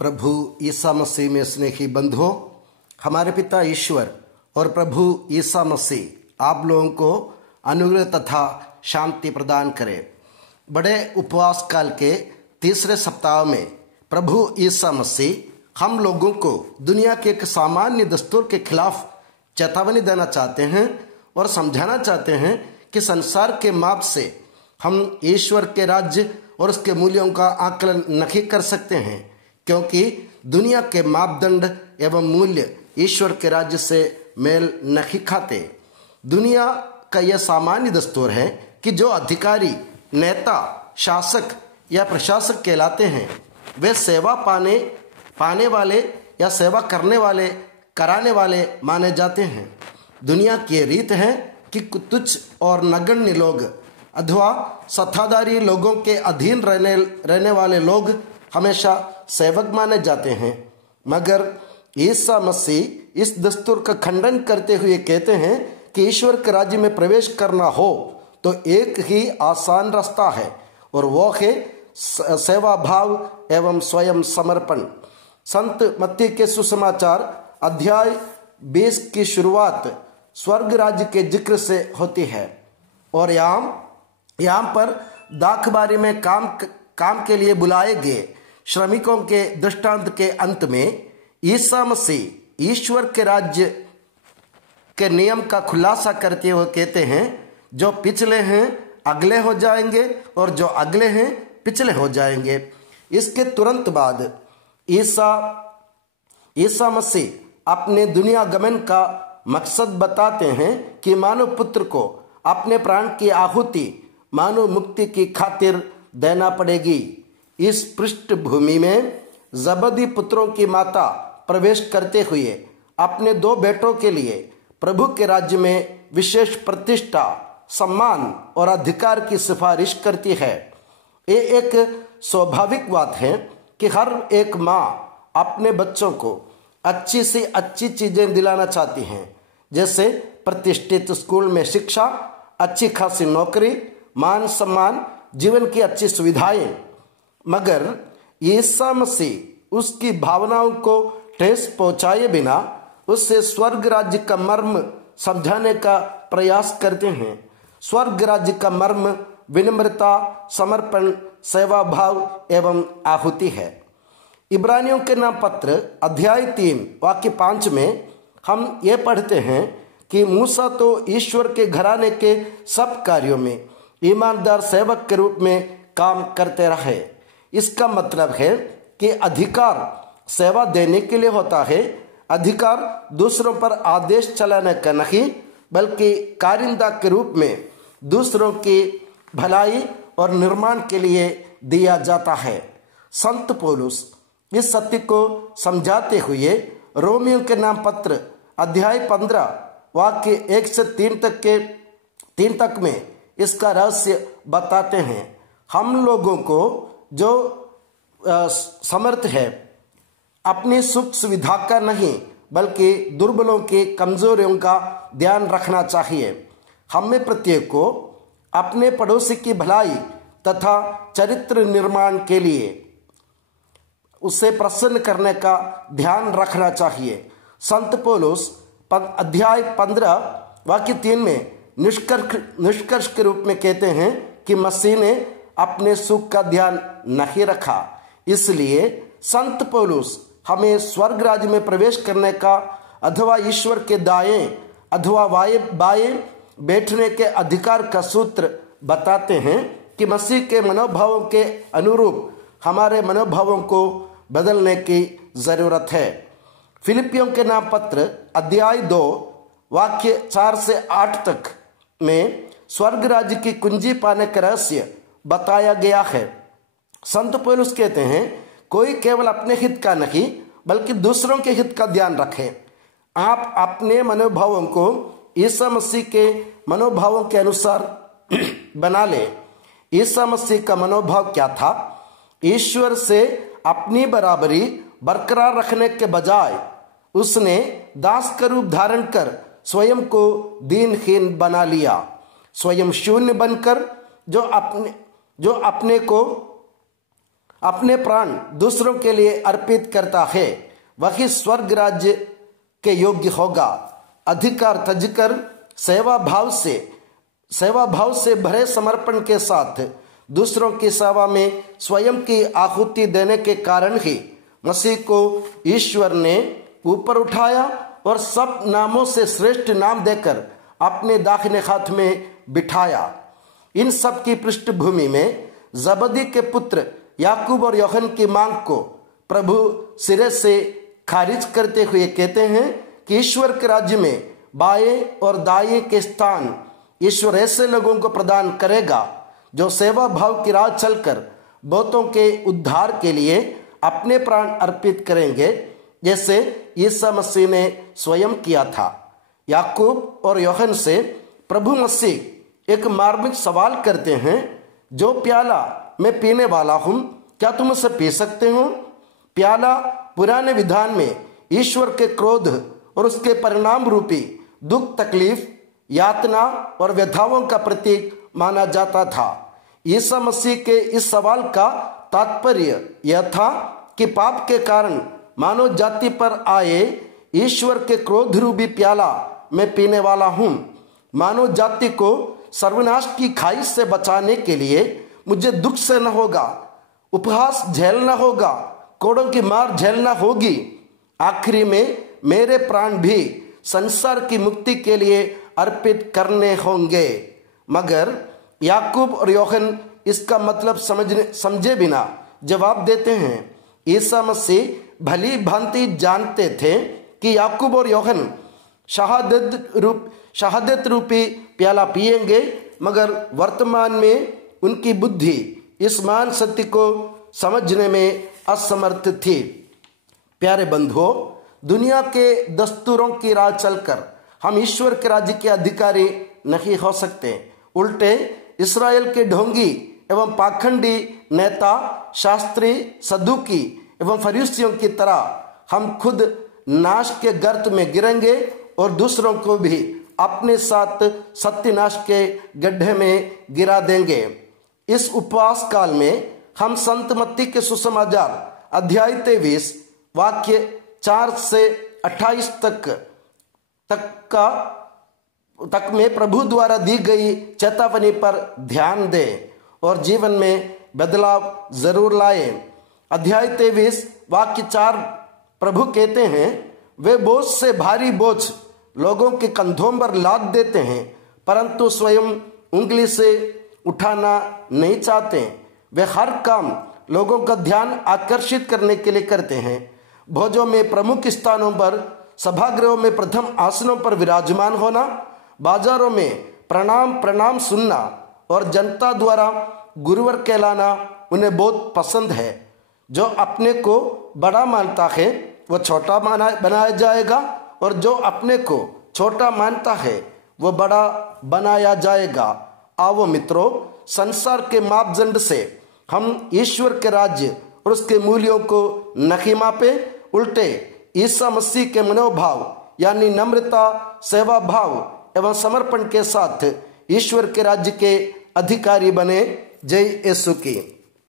प्रभु ईसा मसीह में स्नेही बंधुओं, हमारे पिता ईश्वर और प्रभु ईसा मसीह आप लोगों को अनुग्रह तथा शांति प्रदान करे। बड़े उपवास काल के तीसरे सप्ताह में प्रभु ईसा मसीह हम लोगों को दुनिया के एक सामान्य दस्तूर के खिलाफ चेतावनी देना चाहते हैं और समझाना चाहते हैं कि संसार के माप से हम ईश्वर के राज्य और उसके मूल्यों का आकलन नहीं कर सकते हैं, क्योंकि दुनिया के मापदंड एवं मूल्य ईश्वर के राज्य से मेल नहीं खाते। दुनिया का यह सामान्य दस्तूर है कि जो अधिकारी, नेता, शासक या प्रशासक कहलाते हैं वे सेवा पाने वाले या सेवा करने वाले, कराने वाले माने जाते हैं। दुनिया की ये रीत है कि तुच्छ और नगण्य लोग अथवा सत्ताधारी लोगों के अधीन रहने वाले लोग हमेशा सेवक माने जाते हैं, मगर ईसा मसीह इस दस्तूर का खंडन करते हुए कहते हैं कि ईश्वर के राज्य में प्रवेश करना हो तो एक ही आसान रास्ता है और वो है सेवा भाव एवं स्वयं समर्पण। संत मत्ती के सुसमाचार अध्याय 20 की शुरुआत स्वर्ग राज्य के जिक्र से होती है और यहाँ पर दाखबारी में काम के लिए बुलाए गए श्रमिकों के दृष्टांत के अंत में ईसा मसीह ईश्वर के राज्य के नियम का खुलासा करते हुए कहते हैं, जो पिछले हैं अगले हो जाएंगे और जो अगले हैं पिछले हो जाएंगे। इसके तुरंत बाद ईसा मसीह अपने दुनिया गमन का मकसद बताते हैं कि मानव पुत्र को अपने प्राण की आहुति मानव मुक्ति की खातिर देना पड़ेगी। इस पृष्ठभूमि में जबदी पुत्रों की माता प्रवेश करते हुए अपने 2 बेटों के लिए प्रभु के राज्य में विशेष प्रतिष्ठा, सम्मान और अधिकार की सिफारिश करती है। ये एक स्वाभाविक बात है कि हर एक माँ अपने बच्चों को अच्छी से अच्छी चीजें दिलाना चाहती हैं, जैसे प्रतिष्ठित स्कूल में शिक्षा, अच्छी खासी नौकरी, मान सम्मान, जीवन की अच्छी सुविधाएं। मगर ईसा मसीह उसकी भावनाओं को ठेस पहुंचाए बिना उससे स्वर्ग राज्य का मर्म समझाने का प्रयास करते हैं। स्वर्ग राज्य का मर्म विनम्रता, समर्पण, सेवा भाव एवं आहुति है। इब्रानियों के नाम पत्र अध्याय 3 वाक्य 5 में हम ये पढ़ते हैं कि मूसा तो ईश्वर के घराने के सब कार्यों में ईमानदार सेवक के रूप में काम करते रहे। इसका मतलब है कि अधिकार सेवा देने के लिए होता है, अधिकार दूसरों पर आदेश चलाने का नहीं, बल्कि कारिंदा के रूप में दूसरों की भलाई और निर्माण के लिए दिया जाता है। संत पौलुस इस सत्य को समझाते हुए रोमियो के नाम पत्र अध्याय 15 वाक्य 1 से 3 तक में इसका रहस्य बताते हैं। हम लोगों को जो समर्थ है अपनी सुख सुविधा का नहीं, बल्कि दुर्बलों की कमजोरियों का ध्यान रखना चाहिए। हमें प्रत्येक को अपने पड़ोसी की भलाई तथा चरित्र निर्माण के लिए उसे प्रसन्न करने का ध्यान रखना चाहिए। संत पौलुस अध्याय 15 वाक्य 3 में निष्कर्ष के रूप में कहते हैं कि मसीह ने अपने सुख का ध्यान नहीं रखा। इसलिए संत पौलुस हमें स्वर्ग राज्य में प्रवेश करने का अथवा ईश्वर के दाएं अथवा बाएं बैठने के अधिकार का सूत्र बताते हैं कि मसीह के मनोभावों के अनुरूप हमारे मनोभावों को बदलने की जरूरत है। फिलिपियों के नाम पत्र अध्याय 2 वाक्य 4 से 8 तक में स्वर्ग राज्य की कुंजी पाने का रहस्य बताया गया है। संत पौलुस कहते हैं, कोई केवल अपने हित का नहीं बल्कि दूसरों के हित का ध्यान रखे। आप अपने मनोभावों को ईसा मसीह के मनोभावों के अनुसार बना ले। ईसा मसीह का मनोभाव क्या था? ईश्वर से अपनी बराबरी बरकरार रखने के बजाय उसने दास का रूप धारण कर स्वयं को दीनहीन बना लिया। स्वयं शून्य बनकर जो अपने को अपने प्राण दूसरों के लिए अर्पित करता है वही स्वर्ग राज्य के योग्य होगा। अधिकार तजकर सेवा भाव से भरे समर्पण के साथ दूसरों की सेवा में स्वयं की आहुति देने के कारण ही मसीह को ईश्वर ने ऊपर उठाया और सब नामों से श्रेष्ठ नाम देकर अपने दाहिने हाथ में बिठाया। इन सब की पृष्ठभूमि में जबदी के पुत्र याकूब और यूहन्ना की मांग को प्रभु सिरे से खारिज करते हुए कहते हैं कि ईश्वर के राज्य में बाएं और दाएं के स्थान ईश्वर ऐसे लोगों को प्रदान करेगा जो सेवा भाव की राह चलकर बहुतों के उद्धार के लिए अपने प्राण अर्पित करेंगे, जैसे ईसा मसीह ने स्वयं किया था। याकूब और यूहन्ना से प्रभु मसीह एक मार्मिक सवाल करते हैं, जो प्याला मैं पीने वाला हूं, क्या तुम उसे पी सकते हो? प्याला पुराने विधान में ईश्वर के क्रोध और उसके परिणाम रूपी दुख, तकलीफ, यातना और व्यथाओं का प्रतीक माना जाता था। ईसा मसीह के इस सवाल का तात्पर्य यह था कि पाप के कारण मानव जाति पर आए ईश्वर के क्रोध रूपी प्याला मैं पीने वाला हूं। मानव जाति को सर्वनाश की खाई से बचाने के लिए मुझे दुख सहना होगा, उपहास झेलना होगा, कोड़ों की मार झेलना होगी। आखिरी में मेरे प्राण भी संसार की मुक्ति के लिए अर्पित करने होंगे। मगर याकूब और यूहन्ना इसका मतलब समझे बिना जवाब देते हैं। ईसा मसीह भली भांति जानते थे कि याकूब और यूहन्ना शहादत रूपी प्याला पिएंगे, मगर वर्तमान में उनकी बुद्धि इस महान सत्य को समझने में असमर्थ थी। प्यारे बंधुओं, दुनिया के दस्तूरों की राह चलकर हम ईश्वर के राज्य के अधिकारी नहीं हो सकते। उल्टे इस्राएल के ढोंगी एवं पाखंडी नेता, शास्त्री, सदूकी एवं फरीसियों की तरह हम खुद नाश के गर्त में गिरेंगे और दूसरों को भी अपने साथ सत्यनाश के गड्ढे में गिरा देंगे। इस उपवास काल में हम संत मत्ती के सुसमाचार अध्याय 23 वाक्य 4 से 28 तक में प्रभु द्वारा दी गई चेतावनी पर ध्यान दें और जीवन में बदलाव जरूर लाए। अध्याय 23 वाक्य 4 प्रभु कहते हैं, वे बोझ से भारी बोझ लोगों के कंधों पर लाद देते हैं, परंतु स्वयं उंगली से उठाना नहीं चाहते। वे हर काम लोगों का ध्यान आकर्षित करने के लिए करते हैं। भोजों में प्रमुख स्थानों पर, सभागृहों में प्रथम आसनों पर विराजमान होना, बाजारों में प्रणाम सुनना और जनता द्वारा गुरुवर कहलाना उन्हें बहुत पसंद है। जो अपने को बड़ा मानता है वह छोटा बनाया जाएगा, और जो अपने को छोटा मानता है वह बड़ा बनाया जाएगा। आओ मित्रों, संसार के मापदंड से हम ईश्वर के राज्य और उसके मूल्यों को नहीं मापे, उल्टे ईसा मसीह के मनोभाव यानी नम्रता, सेवा भाव एवं समर्पण के साथ ईश्वर के राज्य के अधिकारी बने। जय यीशु की।